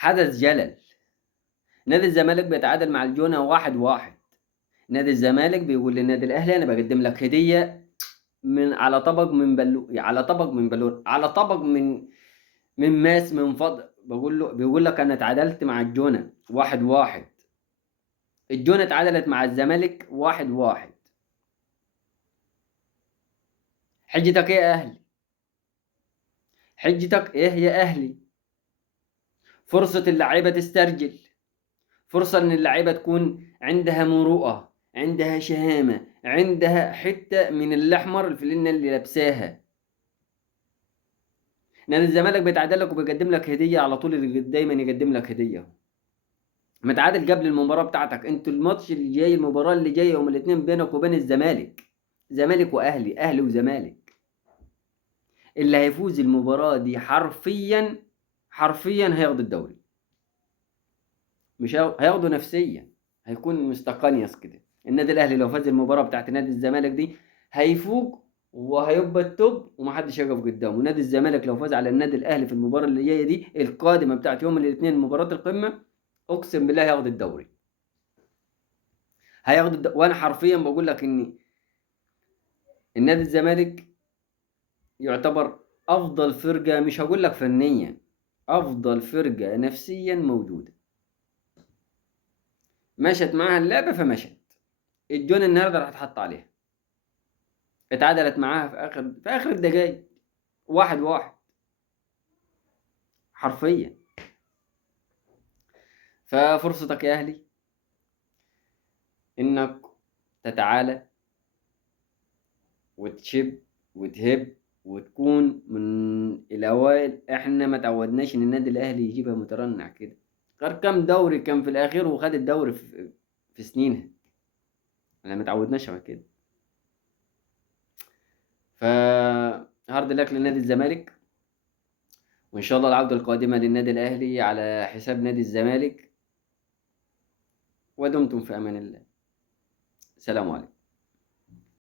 حدث جلل. نادي الزمالك بيتعادل مع الجونة 1-1. نادي الزمالك بيقول للنادي الأهلي أنا باقدّم لك هدية على طبق من على طبق من بلور على طبق من ماس من بيقول لك أنا اتعادلت مع الجونة 1-1. الجونة اتعادلت مع الزمالك 1-1. حجتك إيه يا أهلي؟ حجتك إيه يا أهلي؟ فرصة اللعيبة تسترجل، فرصة إن اللعيبة تكون عندها مروءة، عندها شهامة، عندها حتة من الأحمر الفانلة اللي لابساها. نادي الزمالك بيتعادل لك وبيقدم لك هدية على طول، اللي دايمًا يقدم لك هدية. متعادل قبل المباراة بتاعتك، أنتوا الماتش اللي جاي، المباراة اللي جاية يوم الاتنين بينك وبين الزمالك، زمالك وأهلي، أهلي وزمالك. اللي هيفوز المباراة دي حرفيًا، حرفيًا هياخد الدوري. مش هياخده نفسيًا، هيكون مستقنيص كده. النادي الأهلي لو فاز المباراة بتاعة نادي الزمالك دي هيفوق وهيبقى التوب وما حدش هيقف قدامه. نادي الزمالك لو فاز على النادي الأهلي في المباراة اللي جاية دي القادمة بتاعة يوم الاثنين مباراة القمة، أقسم بالله هياخد الدوري. وأنا حرفيًا باقول لك إن النادي الزمالك يعتبر أفضل فرقة، مش هاقول لك فنيًا، أفضل فرقة نفسيًا موجودة. مشت معاها اللعبة فمشت. الجون النهارده راح اتحط عليها. اتعادلت معاها في آخر الدقايق 1-1 حرفيًا. ففرصتك يا أهلي إنك تتعالى وتشب وتهب وتكون من الأوائل. إحنا ما تعودناش إن النادي الأهلي يجيبها مترنع كده. غير كام دوري كان في الأخير وخد الدوري في سنينها. إحنا ما تعودناش على كده. فهارد لك لنادي الزمالك، وإن شاء الله العودة القادمة للنادي الأهلي على حساب نادي الزمالك. ودمتم في أمان الله. سلام عليكم.